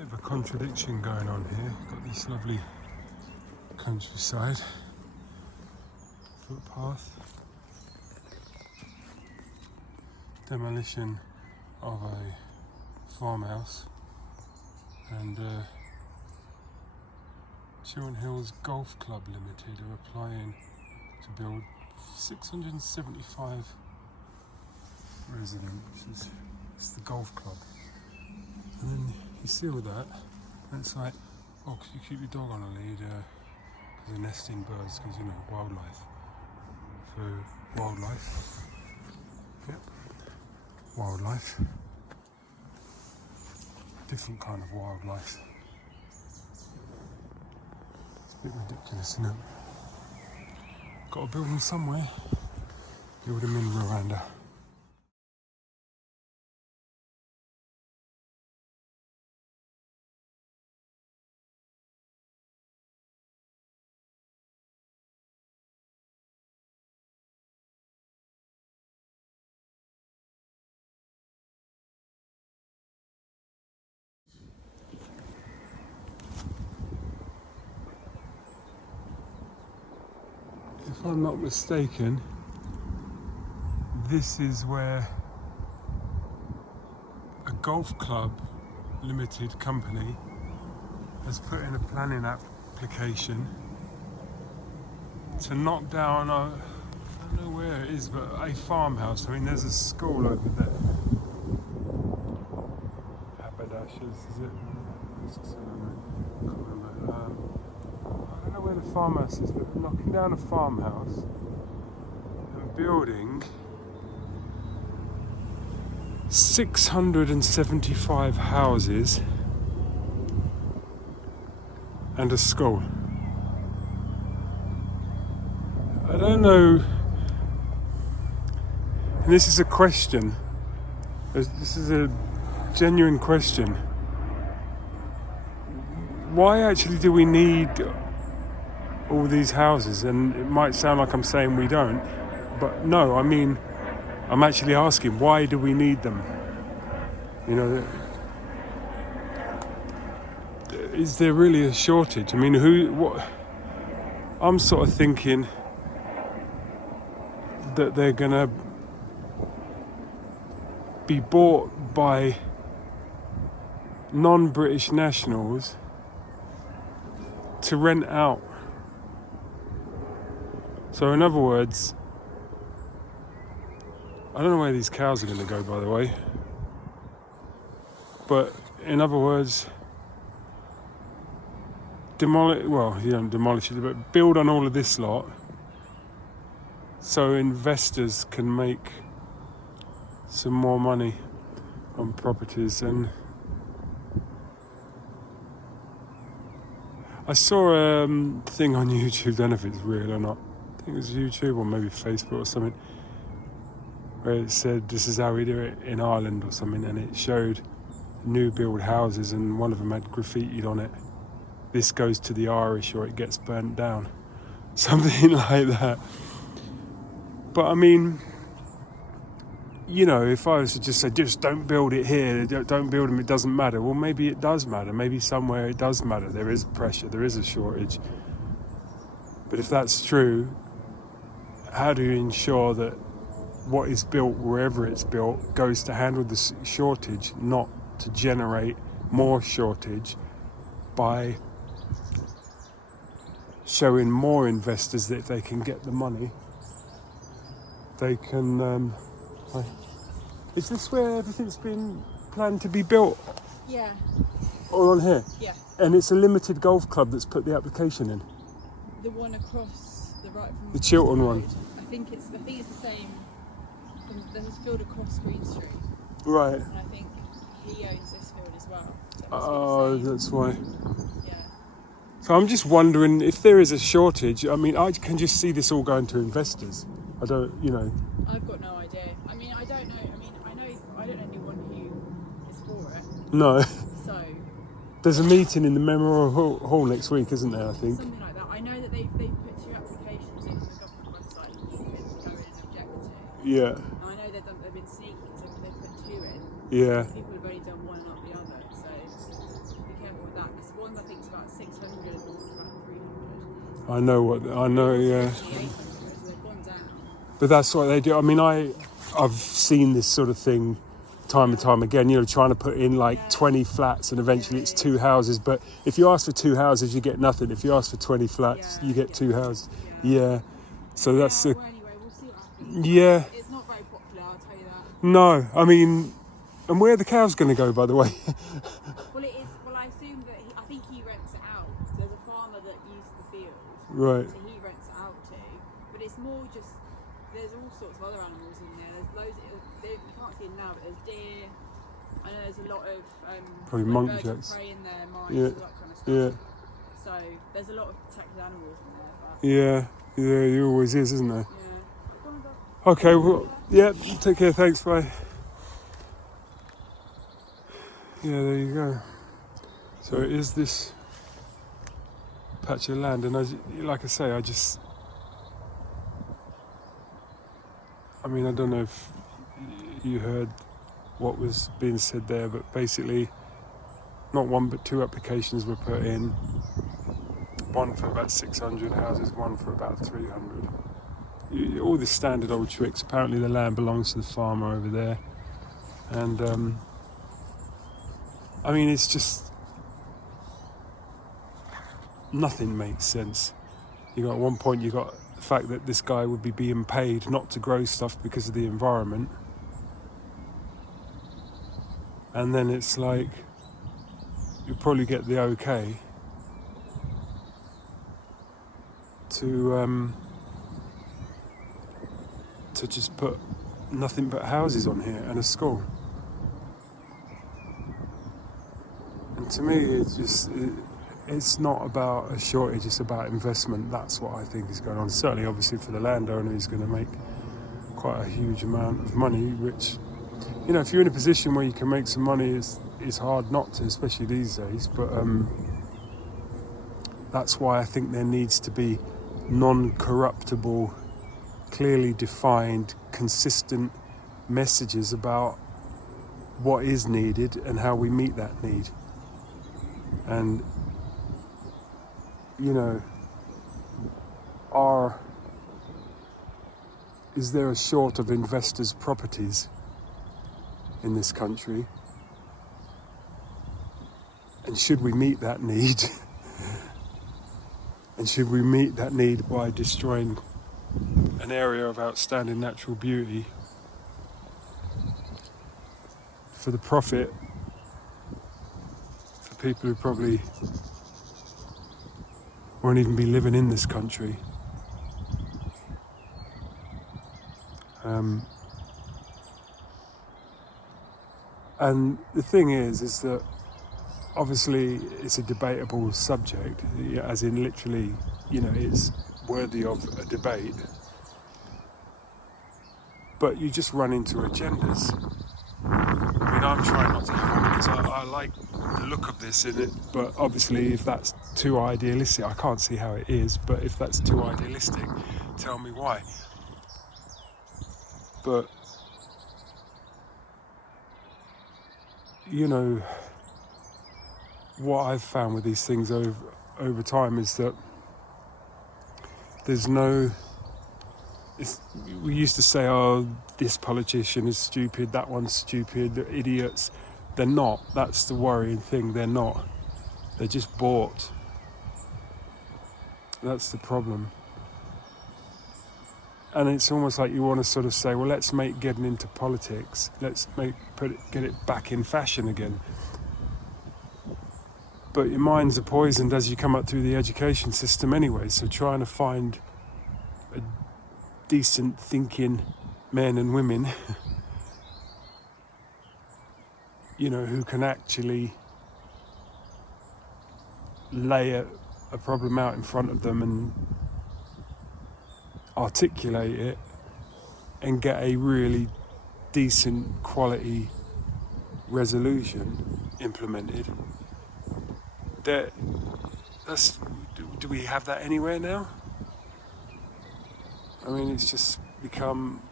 Bit of a contradiction going on here. Got this lovely countryside footpath, demolition of a farmhouse, and Chiltern Hills Golf Club Limited are applying to build 675 residents. It's the golf club. And then you see all that, and it's like, oh, could you keep your dog on a lead? Because they're nesting birds, because, you know, wildlife. So, wildlife. Yep. Wildlife. Different kind of wildlife. It's a bit ridiculous, isn't it? Got to build them somewhere. Build them in Rwanda. If I'm not mistaken, this is where a golf club limited company has put in a planning application to knock down I don't know where it is, but a farmhouse. I mean, there's a school over there. Haberdashers, is it? I can't remember. I don't know where the farmhouse is, but they're knocking down a farmhouse and building 675 houses and a school. I don't know, and this is a question, this is a genuine question. Why actually do we need all these houses? And it might sound like I'm saying we don't, but no, I mean, I'm actually asking, why do we need them? You know, is there really a shortage? I mean, what? I'm sort of thinking that they're gonna be bought by non-British nationals to rent out. So in other words, I don't know where these cows are going to go, by the way, but in other words, demolish it, but build on all of this lot so investors can make some more money on properties. And I saw a thing on YouTube, I don't know if it's real or not, I think it was YouTube or maybe Facebook or something, where it said this is how we do it in Ireland or something, and it showed new build houses and one of them had graffitied on it, this goes to the Irish or it gets burnt down, something like that. But I mean, you know, if I was to just say, just don't build it here, don't build them, it doesn't matter. Well, maybe it does matter. Maybe somewhere it does matter. There is pressure, there is a shortage. But if that's true, how do you ensure that what is built, wherever it's built, goes to handle the shortage, not to generate more shortage by showing more investors that if they can get the money, they can... Is this where everything's been planned to be built? Yeah. All on here? Yeah. And it's a limited golf club that's put the application in? The one across the right from the Chiltern one? I think it's the same. There's this field across Green Street. Right. And I think he owns this field as well. So Oh, that's why. Yeah. So I'm just wondering if there is a shortage. I mean, I can just see this all going to investors. I don't, you know. I've got no idea. I mean, I don't know. I don't know anyone who is for it. No. So. There's a meeting in the Memorial Hall next week, isn't there, I think? Something like that. I know that they've put 2 applications on the government website that you can go in and object to. Yeah. And I know they've been sneaky, so they've put 2 in. Yeah. People have only done one, not the other. So I know, yeah. It's 800, so they've gone down. But that's what they do. I mean, I've seen this sort of thing time and time again, you know, trying to put in like 20 flats and eventually it's 2 houses. But if you ask for 2 houses, you get nothing. If you ask for 20 flats, you get 2 houses. Yeah. So that's Well, anyway, we'll see what happens. yeah. It's not very popular, I'll tell you that. No, I mean, and where are the cows going to go, by the way? Well, it is. Well, I assume that I think he rents it out. There's a farmer that uses the field, Right. that he rents it out to. But it's more just there's all sorts of other animals in there. There's loads. You can't see them now, but there's deer. I know there's a lot of Probably like monk birds jacks. of prey in there, mice, Yeah. all that kind of stuff. Yeah. So there's a lot of protected animals in there. But Yeah. Yeah, there always is, isn't there? yeah. Okay, well, yeah, take care, thanks, bye. Yeah, there you go. So it is this patch of land, and like I say, I mean, I don't know if you heard what was being said there, but basically, not one but 2 applications were put in. One for about 600 houses, one for about 300. All the standard old tricks. Apparently the land belongs to the farmer over there. And, I mean, it's just... nothing makes sense. At one point you got the fact that this guy would be being paid not to grow stuff because of the environment. And then it's like, you'll probably get the okay to just put nothing but houses on here and a school. And to me, it's not about a shortage, it's about investment. That's what I think is going on. Certainly, obviously, for the landowner, he's going to make quite a huge amount of money, which, you know, if you're in a position where you can make some money, it's hard not to, especially these days. But that's why I think there needs to be non-corruptible, clearly defined, consistent messages about what is needed and how we meet that need. And, you know, is there a short of investors' properties in this country? And should we meet that need? And should we meet that need by destroying an area of outstanding natural beauty for the profit for people who probably won't even be living in this country? And the thing is that obviously it's a debatable subject, as in literally, you know, it's worthy of a debate. But you just run into agendas. I mean, I'm trying not to have one because I like the look of this in it, but obviously if that's too idealistic, I can't see how it is, but if that's too idealistic, tell me why. But, you know, what I've found with these things over time is that there's no... we used to say, oh, this politician is stupid, that one's stupid, they're idiots. They're not. That's the worrying thing. They're not. They're just bought. That's the problem. And it's almost like you want to sort of say, well, let's make getting into politics, let's get it back in fashion again. But your minds are poisoned as you come up through the education system anyway, so trying to find a decent thinking men and women you know, who can actually lay a problem out in front of them and articulate it and get a really decent quality resolution implemented. Do we have that anywhere now? I mean, it's just become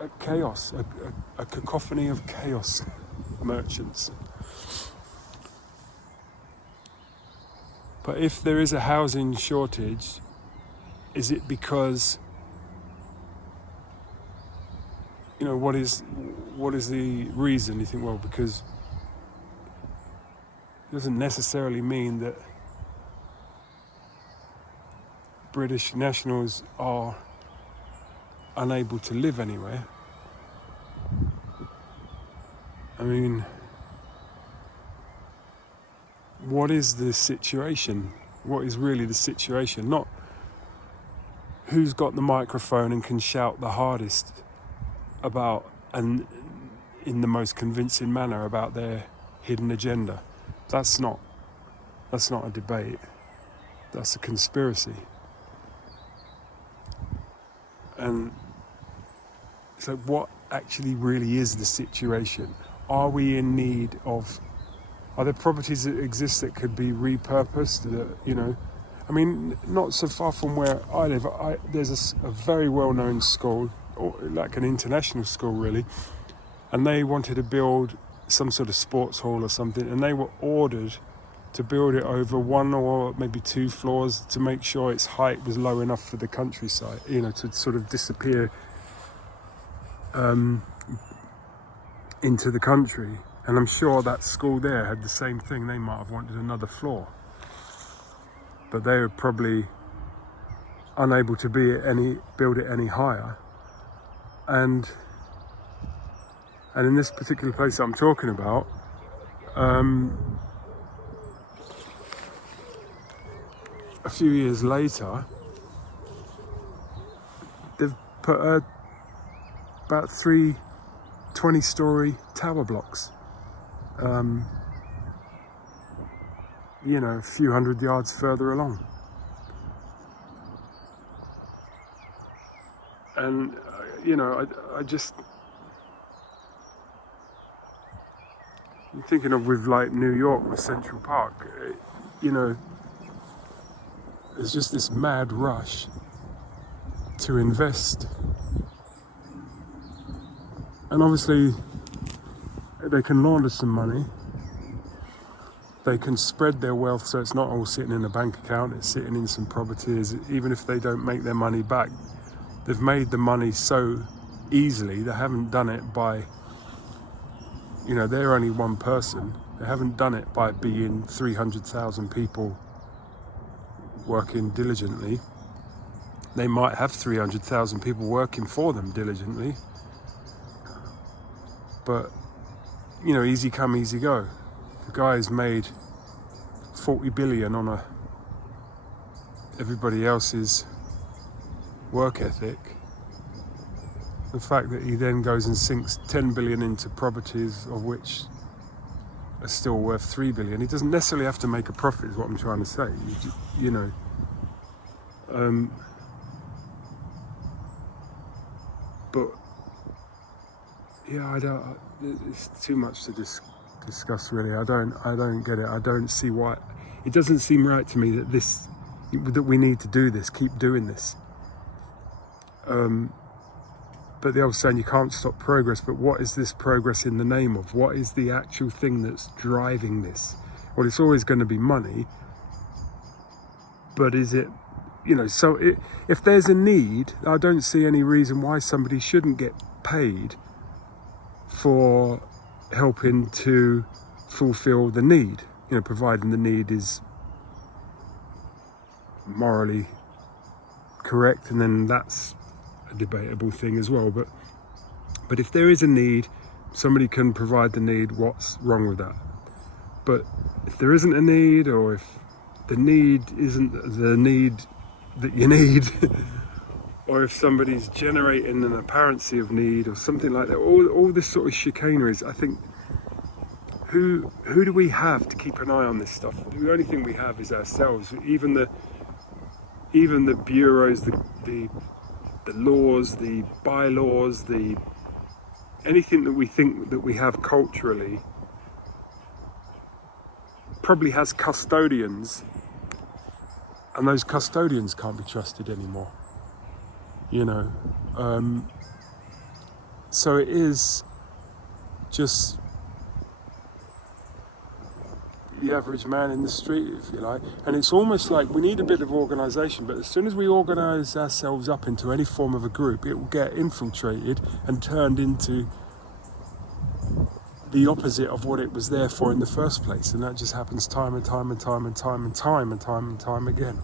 a chaos, a cacophony of chaos merchants. But if there is a housing shortage, is it because, what is the reason? You think, well, because it doesn't necessarily mean that British nationals are unable to live anywhere. I mean, what is the situation? What is really the situation? Not who's got the microphone and can shout the hardest about, and in the most convincing manner, about their hidden agenda. That's not a debate. That's a conspiracy. And so what actually really is the situation? Are we in need of, are there properties that exist that could be repurposed? I mean, not so far from where I live, there's a very well-known school, or like an international school really, and they wanted to build some sort of sports hall or something, and they were ordered to build it over 1 or maybe 2 floors to make sure its height was low enough for the countryside, to sort of disappear into the country. And I'm sure that school there had the same thing. They might have wanted another floor, but they were probably unable to build it any higher. And in this particular place that I'm talking about, a few years later, they've put about 3 20-story tower blocks, a few hundred yards further along. And, I just, I'm thinking of with like New York with Central Park, there's just this mad rush to invest. And obviously they can launder some money. They can spread their wealth so it's not all sitting in a bank account, it's sitting in some properties. Even if they don't make their money back, they've made the money so easily. They haven't done it by, they're only one person. They haven't done it by being 300,000 people working diligently. They might have 300,000 people working for them diligently, but easy come, easy go. The guy's made 40 billion on everybody else's work ethic. The fact that he then goes and sinks 10 billion into properties of which are still worth 3 billion. He doesn't necessarily have to make a profit, is what I'm trying to say. But yeah, it's too much to discuss really. I don't get it. I don't see why. It doesn't seem right to me that we need to do this, keep doing this. But the old saying, you can't stop progress, but what is this progress in the name of? What is the actual thing that's driving this? Well, it's always going to be money, but is it, if there's a need, I don't see any reason why somebody shouldn't get paid for helping to fulfill the need, providing the need is morally correct, and then that's a debatable thing as well. But if there is a need, somebody can provide the need. What's wrong with that? But if there isn't a need, or if the need isn't the need that you need, or if somebody's generating an apparency of need or something like that, all this sort of chicaneries, I think, who do we have to keep an eye on this stuff? The only thing we have is ourselves. Even the bureaus, the laws, the bylaws, anything that we think that we have culturally probably has custodians, and those custodians can't be trusted anymore. So it is just, the average man in the street, if you like. And it's almost like we need a bit of organisation, but as soon as we organise ourselves up into any form of a group, it will get infiltrated and turned into the opposite of what it was there for in the first place. And that just happens time and time and time and time and time and time and time again.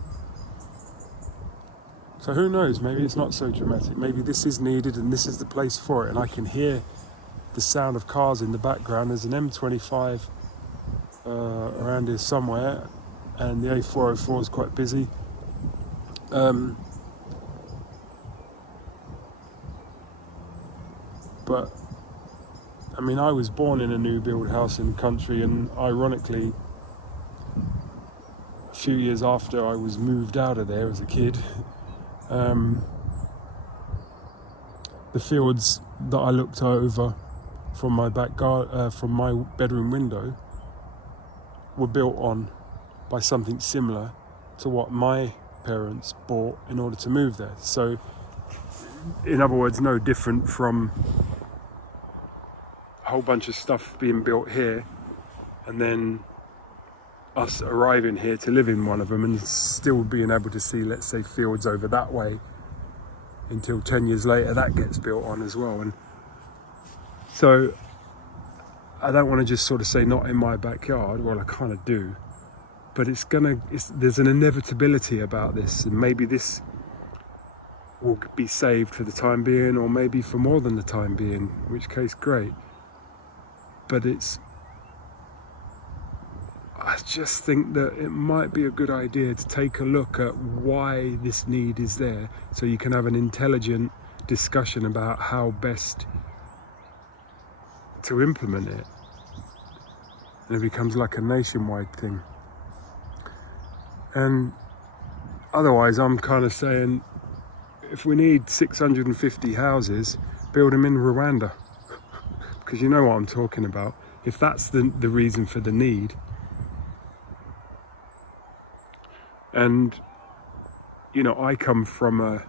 So who knows, maybe it's not so dramatic. Maybe this is needed and this is the place for it. And I can hear the sound of cars in the background. There's an M25 around here somewhere, and the A404 is quite busy. But I mean, I was born in a new build house in the country, and ironically, a few years after I was moved out of there as a kid, the fields that I looked over from my back from my bedroom window were built on by something similar to what my parents bought in order to move there. So, in other words, no different from a whole bunch of stuff being built here and then us arriving here to live in one of them and still being able to see, let's say, fields over that way until 10 years later that gets built on as well. And so I don't want to just sort of say not in my backyard. Well, I kind of do, but there's an inevitability about this, and maybe this will be saved for the time being, or maybe for more than the time being, in which case great. But I just think that it might be a good idea to take a look at why this need is there, so you can have an intelligent discussion about how best to implement it. And it becomes like a nationwide thing. And otherwise, I'm kind of saying, if we need 650 houses, build them in Rwanda. Because you know what I'm talking about. If that's the reason for the need. And, you know, I come from a,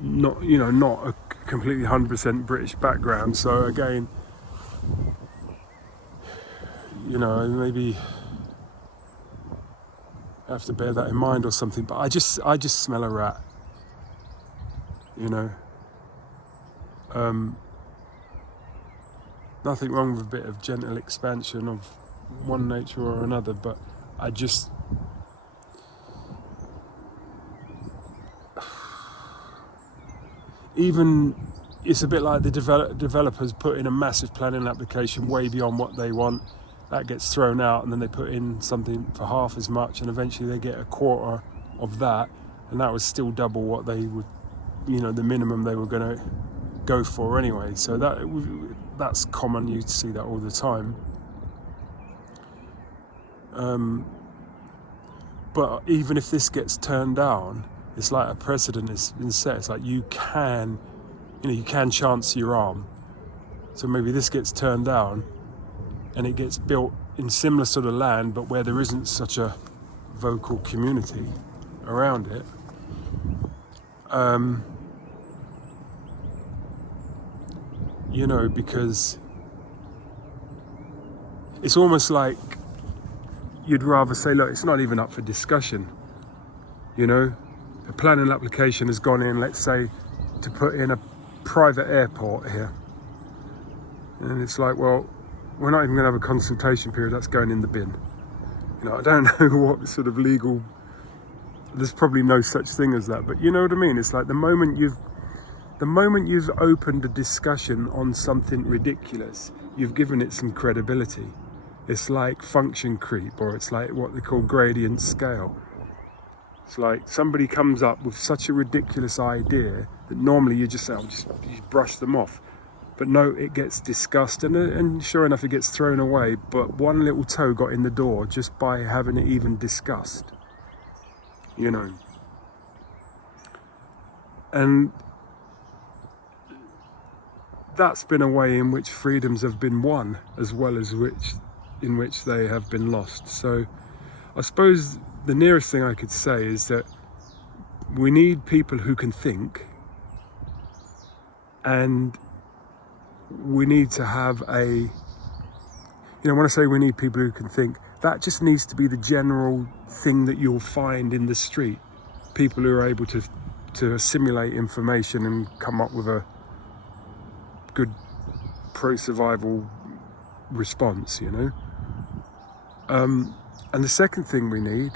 not a completely 100% British background. So again, maybe I have to bear that in mind or something. But I just smell a rat. Nothing wrong with a bit of gentle expansion of one nature or another, but I just even it's a bit like the developers put in a massive planning application way beyond what they want. That gets thrown out, and then they put in something for half as much, and eventually they get a quarter of that, and that was still double what they would, the minimum they were going to go for anyway. So that's common. You see that all the time. But even if this gets turned down, it's like a precedent has been set. It's like you can chance your arm. So maybe this gets turned down and it gets built in similar sort of land, but where there isn't such a vocal community around it. Because it's almost like you'd rather say, look, it's not even up for discussion. A planning application has gone in, let's say, to put in a private airport here. And it's like, well, we're not even going to have a consultation period, that's going in the bin. I don't know what sort of legal, there's probably no such thing as that, but you know what I mean? It's like the moment you've opened a discussion on something ridiculous, you've given it some credibility. It's like function creep, or it's like what they call gradient scale. It's like somebody comes up with such a ridiculous idea that normally you just say, you brush them off. But no, it gets discussed, and sure enough, it gets thrown away. But one little toe got in the door just by having it even discussed. And that's been a way in which freedoms have been won, as well as in which they have been lost. So I suppose the nearest thing I could say is that we need people who can think, and we need to have when I say we need people who can think, that just needs to be the general thing that you'll find in the street. People who are able to assimilate information and come up with a good pro-survival response, And the second thing we need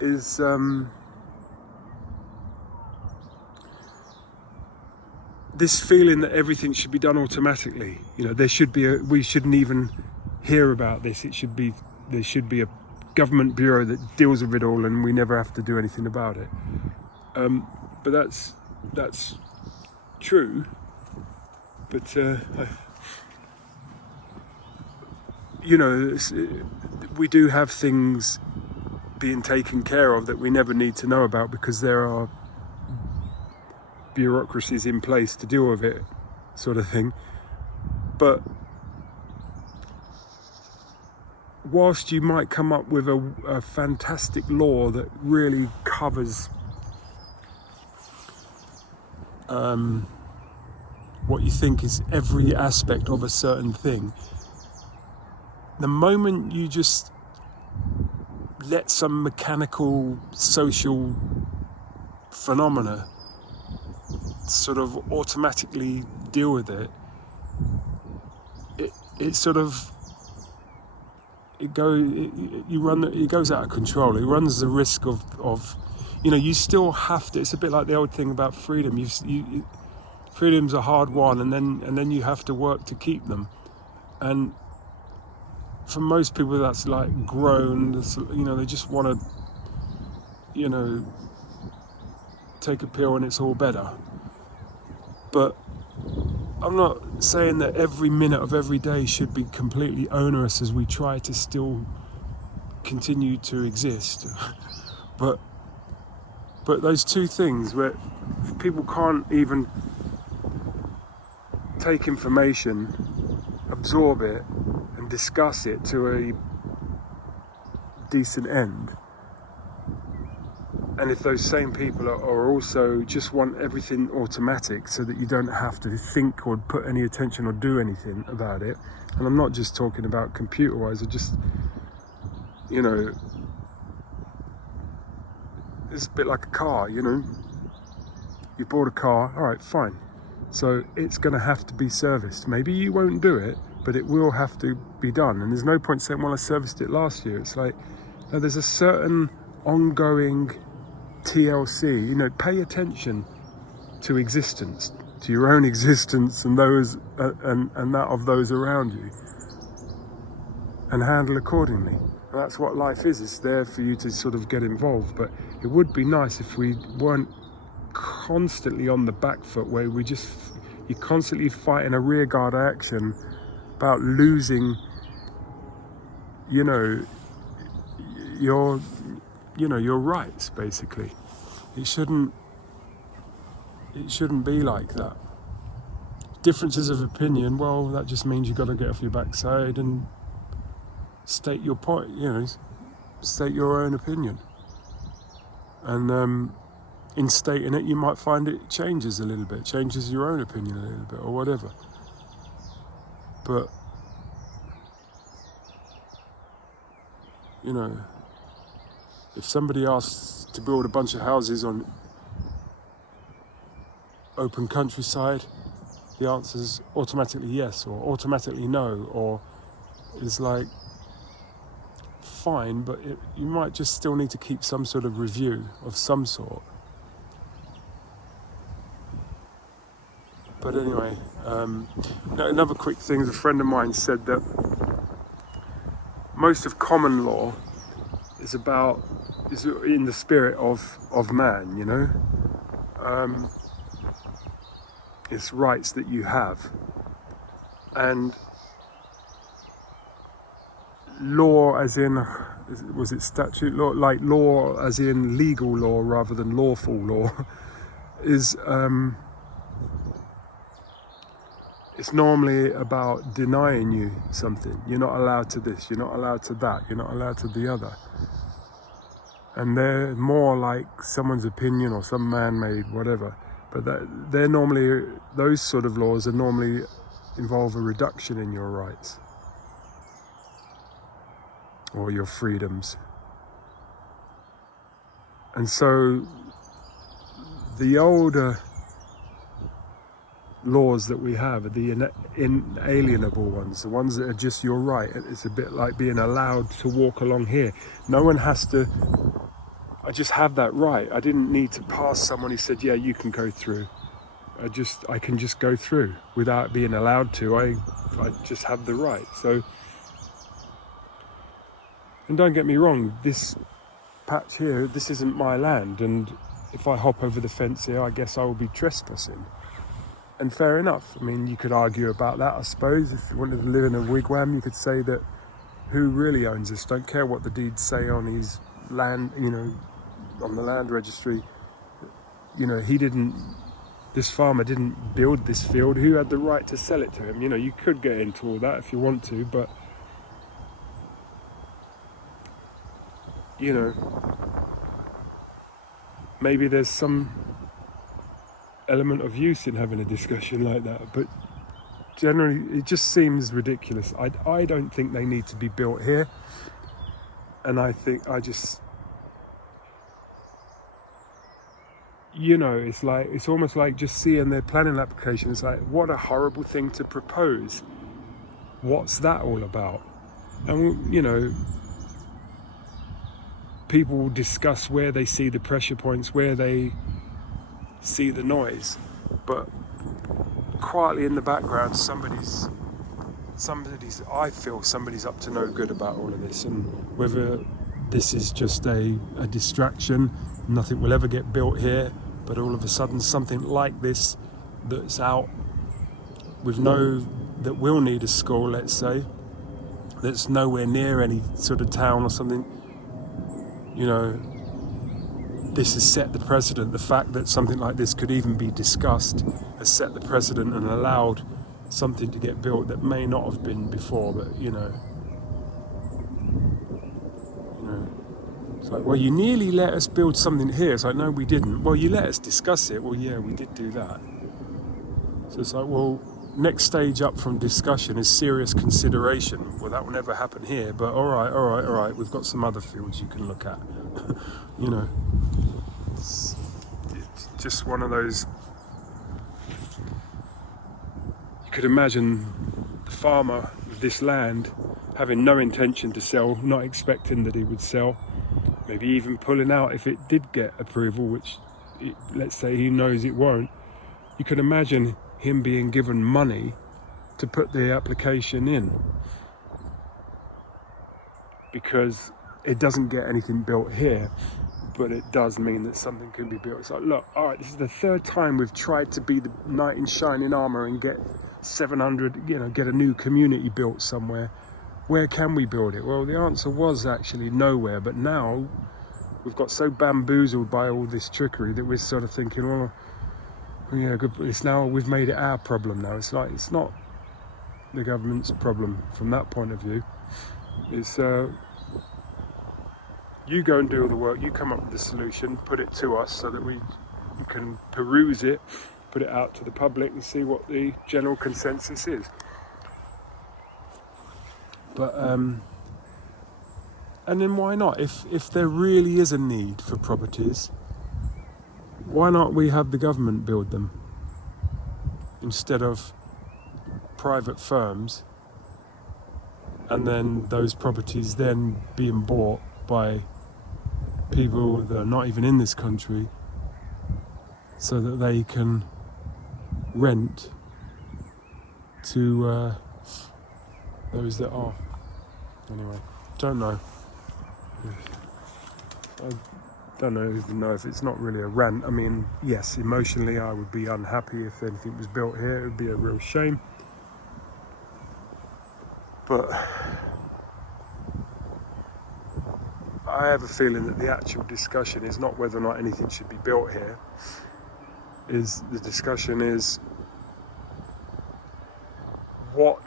is this feeling that everything should be done automatically. There should be we shouldn't even hear about this. There should be a government bureau that deals with it all, and we never have to do anything about it. But that's true. But we do have things being taken care of that we never need to know about, because there are bureaucracies in place to deal with it, sort of thing. But whilst you might come up with a fantastic law that really covers what you think is every aspect of a certain thing, the moment you just let some mechanical social phenomena sort of automatically deal with it, it goes out of control. It runs the risk of you still have to. It's a bit like the old thing about freedom. Freedom's a hard one, and then you have to work to keep them. And for most people, that's like grown. They just want to, take a pill and it's all better. But I'm not saying that every minute of every day should be completely onerous as we try to still continue to exist. But those two things where people can't even take information, absorb it, and discuss it to a decent end. And if those same people are also just want everything automatic so that you don't have to think or put any attention or do anything about it, and I'm not just talking about computer-wise, or just, it's a bit like a car, You bought a car, all right, fine. So it's going to have to be serviced. Maybe you won't do it, but it will have to be done. And there's no point saying, well, I serviced it last year. It's like, no, there's a certain ongoing TLC, pay attention to existence, to your own existence and those and that of those around you, and handle accordingly. And that's what life is. It's there for you to sort of get involved. But it would be nice if we weren't constantly on the back foot, where you're constantly fighting a rearguard action about losing, your rights, basically. It shouldn't be like that. Differences of opinion, well, that just means you've got to get off your backside and state your point, state your own opinion. And in stating it, you might find it changes a little bit, changes your own opinion a little bit, or whatever. But, if somebody asks to build a bunch of houses on open countryside, the answer's automatically yes, or automatically no, or it's like, fine, but you might just still need to keep some sort of review of some sort. But anyway, another quick thing is, a friend of mine said that most of common law is in the spirit of man, it's rights that you have. And law as in, was it statute law? Like law as in legal law rather than lawful law is, it's normally about denying you something. You're not allowed to this, you're not allowed to that, you're not allowed to the other. And they're more like someone's opinion or some man-made whatever. But they're normally, those sort of laws are normally involve a reduction in your rights or your freedoms. And so the older laws that we have are the inalienable ones, the ones that are just your right. It's a bit like being allowed to walk along here. No one has to, I just have that right. I didn't need to pass someone who said, yeah, you can go through. I can just go through without being allowed to. I just have the right. So, and don't get me wrong, this patch here, this isn't my land, and if I hop over the fence here, I guess I will be trespassing. And fair enough. I mean, you could argue about that, I suppose. If you wanted to live in a wigwam, you could say that who really owns this? Don't care what the deeds say on his land, you know, on the land registry. You know, this farmer didn't build this field. Who had the right to sell it to him? You know, you could get into all that if you want to, but, you know, maybe there's some element of use in having a discussion like that, but generally it just seems ridiculous. I don't think they need to be built here, and you know, it's almost like just seeing their planning application. It's like, what a horrible thing to propose. What's that all about? And, you know, people will discuss where they see the pressure points, where they see the noise, but quietly in the background I feel somebody's up to no good about all of this. And whether this is just a distraction, nothing will ever get built here, but all of a sudden something like this that's out that will need a school, let's say, that's nowhere near any sort of town or something, you know, this has set the precedent. The fact that something like this could even be discussed has set the precedent and allowed something to get built that may not have been before. But you know, it's like, well, you nearly let us build something here. It's like, no, we didn't. Well, you let us discuss it. Well, yeah, we did do that. So it's like, well, next stage up from discussion is serious consideration. Well, that will never happen here, but all right, we've got some other fields you can look at. You know, it's just one of those. You could imagine the farmer of this land having no intention to sell, not expecting that he would sell, maybe even pulling out if it did get approval, which let's say he knows it won't. You could imagine him being given money to put the application in because it doesn't get anything built here, but it does mean that something can be built. It's like, look, all right, this is the third time we've tried to be the knight in shining armor and get 700, you know, get a new community built somewhere. Where can we build it? Well, the answer was actually nowhere, but now we've got so bamboozled by all this trickery that we're sort of thinking, well, yeah, good. It's now we've made it our problem now. It's like, it's not the government's problem from that point of view. It's you go and do all the work, you come up with the solution, put it to us so that we can peruse it, put it out to the public and see what the general consensus is. But and then why not? If there really is a need for properties, why not we have the government build them instead of private firms, and then those properties then being bought by people that are not even in this country so that they can rent to those that are. Anyway, don't know. I don't even know if it's not really a rant. I mean, yes, emotionally I would be unhappy if anything was built here. It would be a real shame. But I have a feeling that the actual discussion is not whether or not anything should be built here. The discussion is, what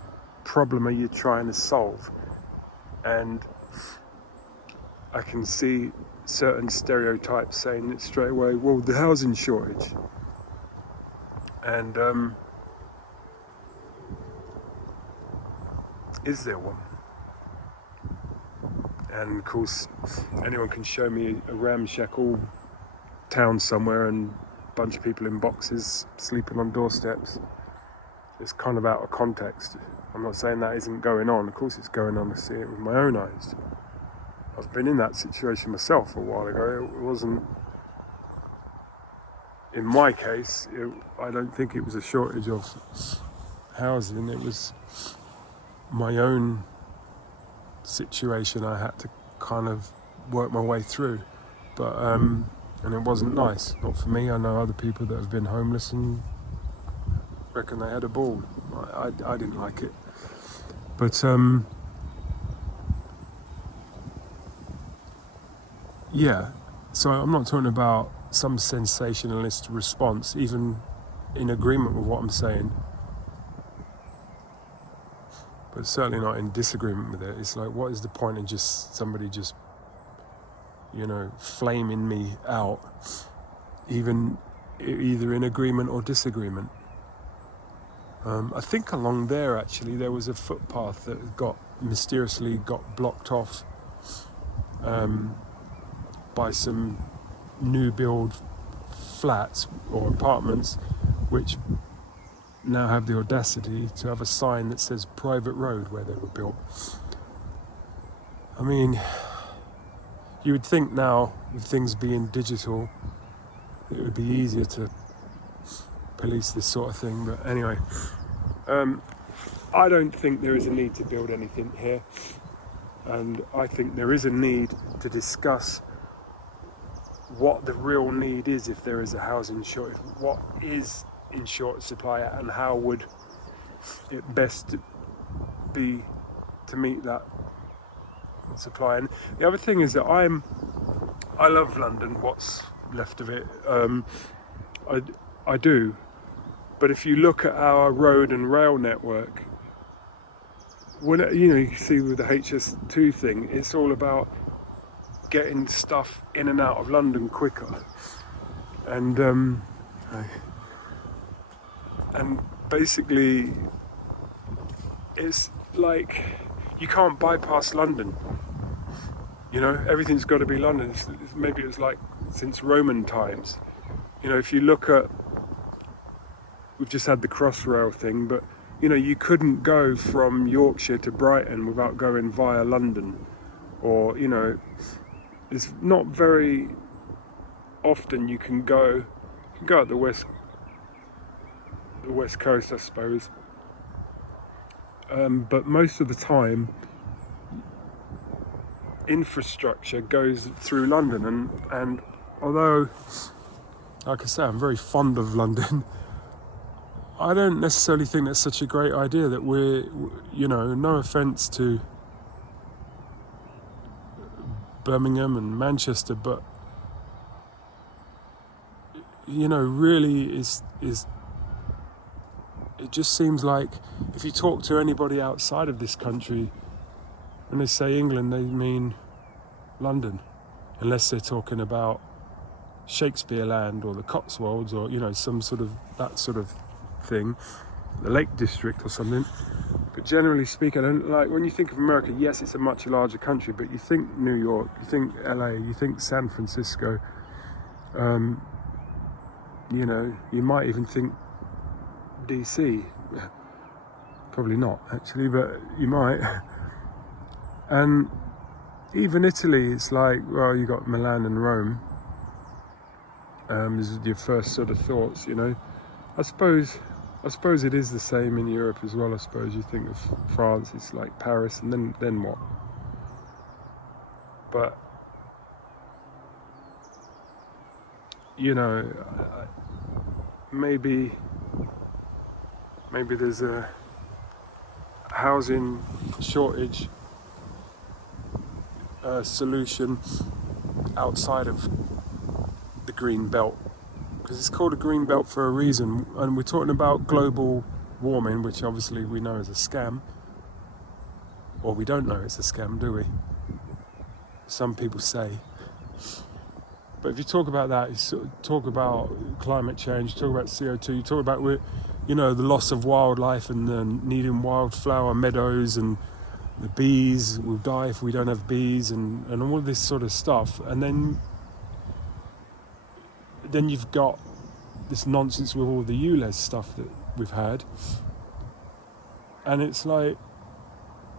problem are you trying to solve? And I can see certain stereotypes saying it straight away, well, the housing shortage. And is there one? And of course, anyone can show me a ramshackle town somewhere and a bunch of people in boxes sleeping on doorsteps. It's kind of out of context. I'm not saying that isn't going on. Of course it's going on. I see it with my own eyes. I've been in that situation myself a while ago. It wasn't, in my case, I don't think it was a shortage of housing. It was my own situation I had to kind of work my way through. But, and it wasn't nice. Not for me. I know other people that have been homeless and reckon they had a ball. I didn't like it. But, yeah, so I'm not talking about some sensationalist response, even in agreement with what I'm saying, but certainly not in disagreement with it. It's like, what is the point in just somebody just, you know, flaming me out, even either in agreement or disagreement? I think along there, actually, there was a footpath that mysteriously got blocked off by some new build flats or apartments, which now have the audacity to have a sign that says private road where they were built. I mean, you would think now, with things being digital, it would be easier to police this sort of thing, but anyway, I don't think there is a need to build anything here, and I think there is a need to discuss what the real need is if there is a housing shortage. What is in short supply, and how would it best be to meet that supply? And the other thing is that I love London, what's left of it. I do, but if you look at our road and rail network, when you can see with the HS2 thing, it's all about getting stuff in and out of London quicker, and basically it's like you can't bypass London. You know, everything's got to be London. Maybe it was like since Roman times. You know, if you look at, we've just had the Crossrail thing, but you know, you couldn't go from Yorkshire to Brighton without going via London, or you know, it's not very often you can go up the west coast, I suppose, but most of the time infrastructure goes through London, and although, like I say, I'm very fond of London, I don't necessarily think that's such a great idea that we're, you know, no offence to Birmingham and Manchester, but you know, really is it just seems like if you talk to anybody outside of this country, when they say England, they mean London, unless they're talking about Shakespeare Land or the Cotswolds, or you know, some sort of that sort of thing, the Lake District or something. But generally speaking, and like when you think of America, yes, it's a much larger country, but you think New York, you think LA, you think San Francisco, you know, you might even think DC. Probably not actually, but you might. And even Italy, it's like, well, you got Milan and Rome. This is your first sort of thoughts, you know. I suppose it is the same in Europe as well. I suppose you think of France, it's like Paris, and then what? But you know, maybe there's a housing shortage solution outside of the green belt, because it's called a green belt for a reason, and we're talking about global warming, which obviously we know is a scam, or we don't know it's a scam, do we? Some people say. But if you talk about that, you sort of talk about climate change, talk about CO2, you talk about, the loss of wildlife and the needing wildflower meadows, and the bees will die if we don't have bees, and all this sort of stuff. And then you've got this nonsense with all the ULEZ stuff that we've had. And it's like,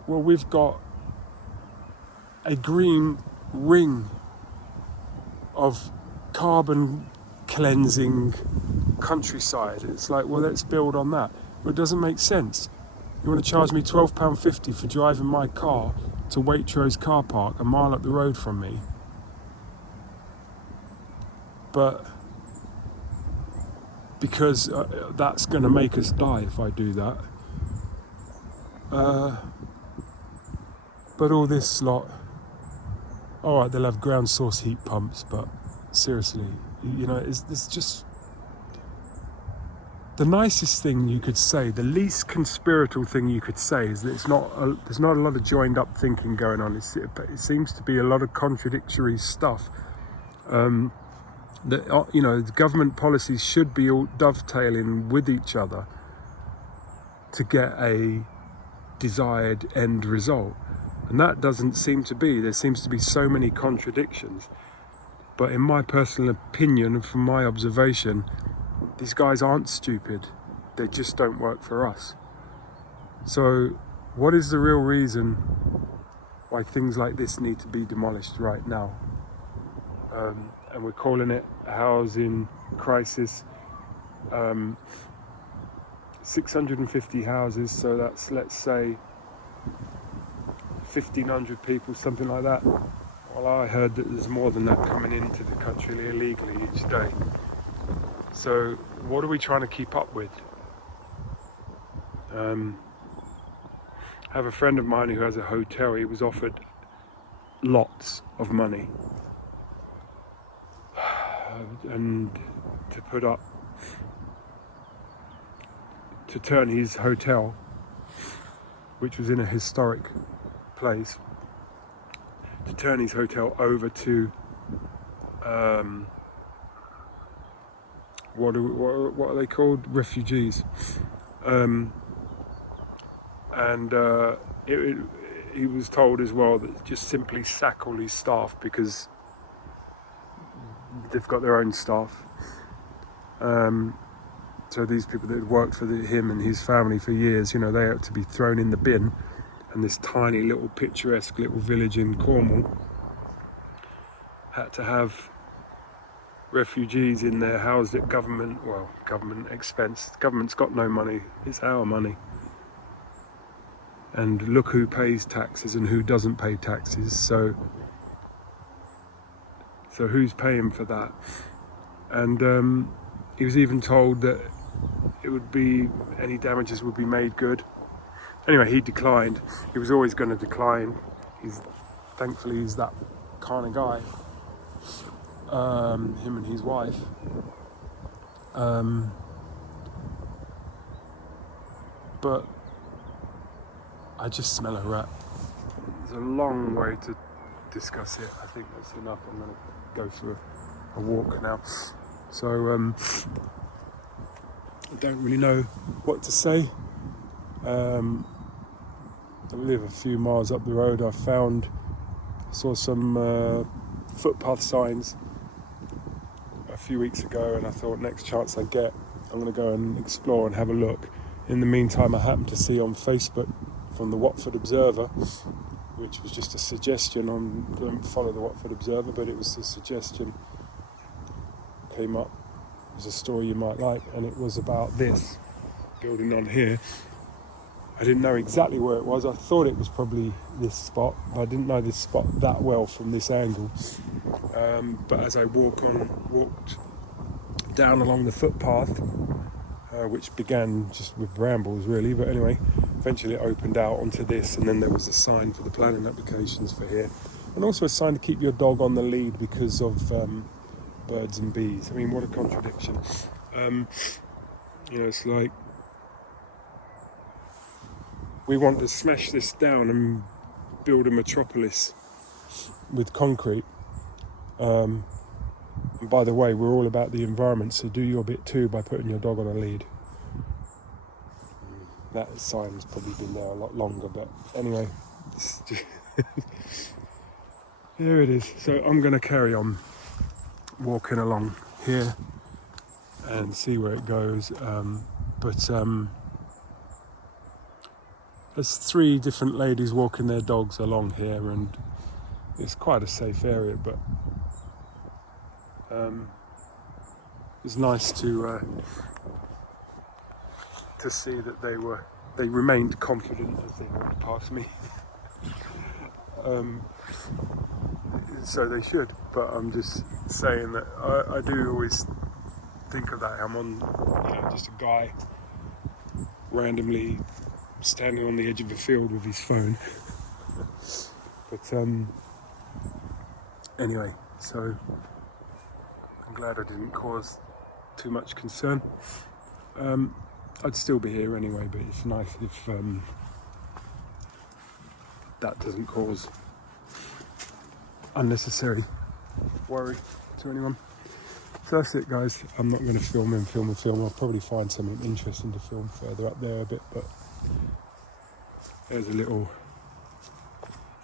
well, we've got a green ring of carbon cleansing countryside. It's like, well, let's build on that. But it doesn't make sense. You want to charge me £12.50 for driving my car to Waitrose car park a mile up the road from me. But because that's going to make us die if I do that. But all this lot, all right, they'll have ground source heat pumps, but seriously, it's just the nicest thing you could say, the least conspiratorial thing you could say is that there's not a lot of joined up thinking going on. It seems to be a lot of contradictory stuff. The government policies should be all dovetailing with each other to get a desired end result. And that doesn't seem to be. There seems to be so many contradictions. But in my personal opinion, and from my observation, these guys aren't stupid. They just don't work for us. So what is the real reason why things like this need to be demolished right now? And we're calling it a housing crisis. 650 houses, so that's, let's say, 1,500 people, something like that. Well, I heard that there's more than that coming into the country illegally each day. So what are we trying to keep up with? I have a friend of mine who has a hotel. He was offered lots of money and to turn his hotel, which was in a historic place, to turn his hotel over to what are they called? Refugees. He was told as well that just simply sack all his staff because they've got their own staff. So these people that had worked for him and his family for years, they had to be thrown in the bin. And this tiny little picturesque little village in Cornwall had to have refugees in there housed at government expense. The government's got no money, it's our money. And look who pays taxes and who doesn't pay taxes. So who's paying for that? And he was even told that any damages would be made good. Anyway, he declined. He was always going to decline. Thankfully he's that kind of guy. Him and his wife. But I just smell a rat. There's a long way to discuss it. I think that's enough. I'm going to go for a walk now. So I don't really know what to say. I live a few miles up the road. I saw some footpath signs a few weeks ago, and I thought next chance I get, I'm going to go and explore and have a look. In the meantime, I happened to see on Facebook from the Watford Observer, which was just a suggestion. I don't follow the Watford Observer, but it was a suggestion. Came up as a story you might like, and it was about this building on here. I didn't know exactly where it was. I thought it was probably this spot, but I didn't know this spot that well from this angle. But as I walked down along the footpath, which began just with brambles really, but anyway, eventually it opened out onto this, and then there was a sign for the planning applications for here, and also a sign to keep your dog on the lead because of birds and bees. I mean, what a contradiction. It's like we want to smash this down and build a metropolis with concrete, And by the way, we're all about the environment, so do your bit too by putting your dog on a lead. That sign's probably been there a lot longer, but anyway. Here it is. So I'm going to carry on walking along here and see where it goes. There's 3 different ladies walking their dogs along here, and it's quite a safe area, but it's nice to see that they remained confident as they walked past me. So they should, but I'm just saying that I do always think of that. I'm on, just a guy randomly standing on the edge of a field with his phone. But anyway, so I'm glad I didn't cause too much concern. I'd still be here anyway, but it's nice if that doesn't cause unnecessary worry to anyone. So that's it, guys. I'm not going to film. I'll probably find something interesting to film further up there a bit, but there's a little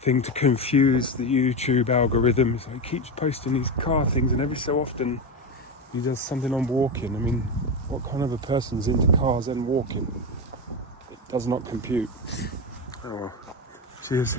thing to confuse the YouTube algorithm. So he keeps posting these car things, and every so often he does something on walking. I mean, what kind of a person's into cars and walking? It does not compute. Oh well. Cheers.